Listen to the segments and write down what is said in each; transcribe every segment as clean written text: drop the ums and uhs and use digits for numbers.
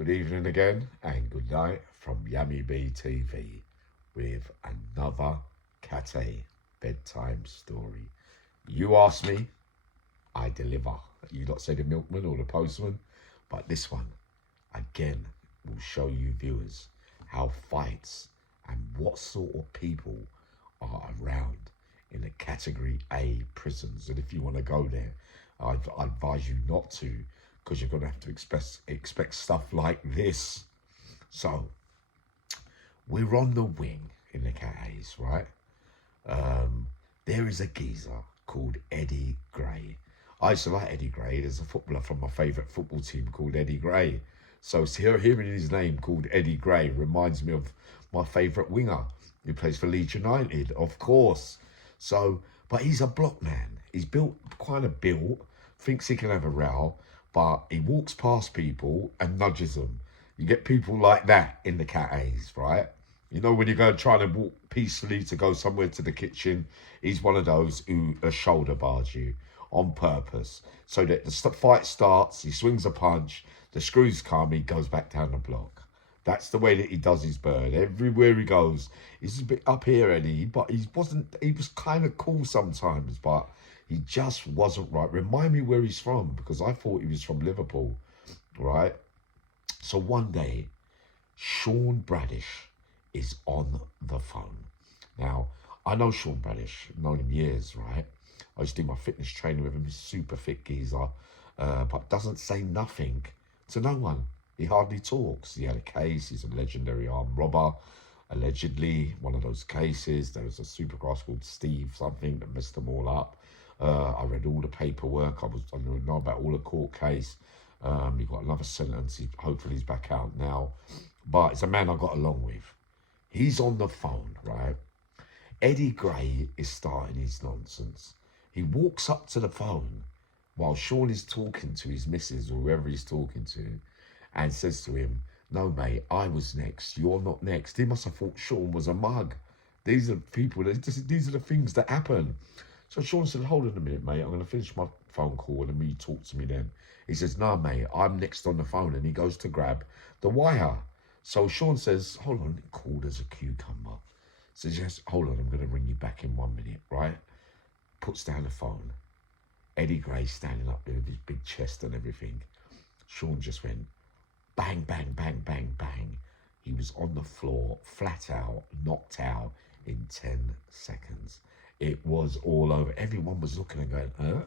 Good evening again and good night from Yummy B TV with another Catay bedtime story. You ask me, I deliver. You not say the milkman or the postman, but this one again will show you viewers how fights and what sort of people are around in the category A prisons. And if you want to go there, I advise you not to, because you're going to have to expect stuff like this. So we're on the wing in the Cat A's, right? There is a geezer called Eddie Gray. I used to like Eddie Gray. There's a footballer from my favourite football team called Eddie Gray. So hearing his name called Eddie Gray reminds me of my favourite winger who plays for Leeds United, of course. So, but he's a block man. He's kind of built, thinks he can have a row, but he walks past people and nudges them. You get people like that in the Cat A's, right? You know, when you go trying to walk peacefully to go somewhere to the kitchen, he's one of those who shoulder bars you on purpose. So that the fight starts, he swings a punch, the screws come, he goes back down the block. That's the way that he does his bird. Everywhere he goes, he's a bit up here, Eddie, but he was kind of cool sometimes, but he just wasn't right. Remind me where he's from, because I thought he was from Liverpool, right? So one day, Sean Brandish is on the phone. Now, I know Sean Brandish, I've known him years, right? I used to do my fitness training with him. He's a super fit geezer, but doesn't say nothing to no one. He hardly talks. He had a case. He's a legendary armed robber, allegedly. One of those cases. There was a supergrass called Steve something that messed them all up. I read all the paperwork. I know about all the court case. He got another sentence. Hopefully he's back out now. But it's a man I got along with. He's on the phone, right? Eddie Gray is starting his nonsense. He walks up to the phone while Sean is talking to his missus or whoever he's talking to, and says to him, "No, mate, I was next. You're not next." He must have thought Sean was a mug. These are people. These are the things that happen. So Sean said, "Hold on a minute, mate. I'm going to finish my phone call and then you talk to me then." He says, "No, mate, I'm next on the phone." And he goes to grab the wire. So Sean says, "Hold on," cool as a cucumber. Says, "Yes, hold on, I'm going to ring you back in 1 minute," right? Puts down the phone. Eddie Gray standing up there with his big chest and everything. Sean just went bang, bang, bang, bang, bang. He was on the floor, flat out, knocked out in 10 seconds. It was all over. Everyone was looking and going, "Huh?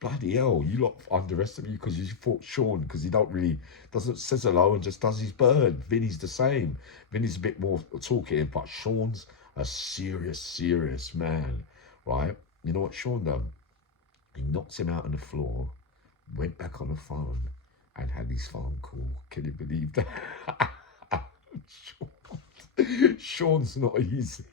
Bloody hell, you lot underestimated me because you thought Sean, because he doesn't says hello and just does his bird." Vinny's the same. Vinny's a bit more talkative, but Sean's a serious man, right? You know what Sean done? He knocked him out on the floor, went back on the phone, and had his phone call. Can you believe that? Sean's not easy.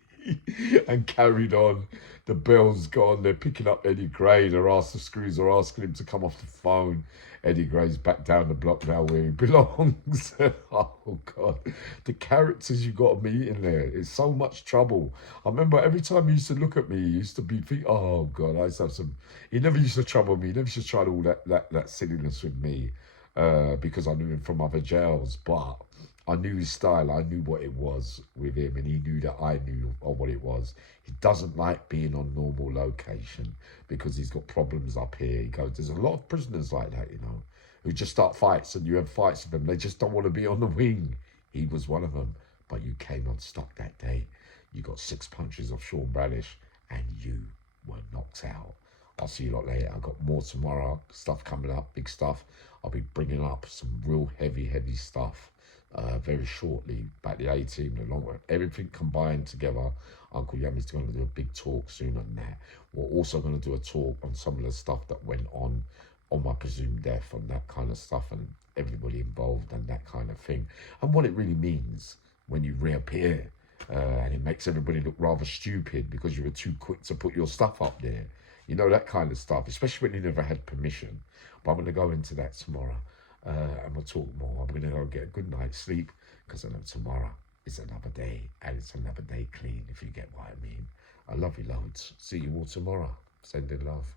And carried on. The bell's gone. They're picking up Eddie Gray. The screws are asking him to come off the phone. Eddie Gray's back down the block now where he belongs. Oh, God. The characters you got to meet in there. It's so much trouble. I remember every time he used to look at me, he used to be thinking, oh, God, I used to have some... He never used to trouble me. He never used to try all that silliness with me because I knew him from other jails. But I knew his style. I knew what it was with him, and he knew that I knew what it was. He doesn't like being on normal location because he's got problems up here. He goes, there's a lot of prisoners like that, you know, who just start fights, and you have fights with them. They just don't want to be on the wing. He was one of them, but you came on stock that day. You got 6 punches off Sean Brandish, and you were knocked out. I'll see you lot later. I've got more tomorrow. Stuff coming up, big stuff. I'll be bringing up some real heavy stuff. Very shortly, back the A-team, the long one, everything combined together. Uncle Yummy's going to do a big talk soon on that. We're also going to do a talk on some of the stuff that went on my presumed death and that kind of stuff, and everybody involved and that kind of thing, and what it really means when you reappear, and it makes everybody look rather stupid because you were too quick to put your stuff up there. You know, that kind of stuff, especially when you never had permission. But I'm going to go into that tomorrow. And we'll talk more. I'm going to go get a good night's sleep because I know tomorrow is another day, and it's another day clean, if you get what I mean. I love you loads. See you all tomorrow. Sending love.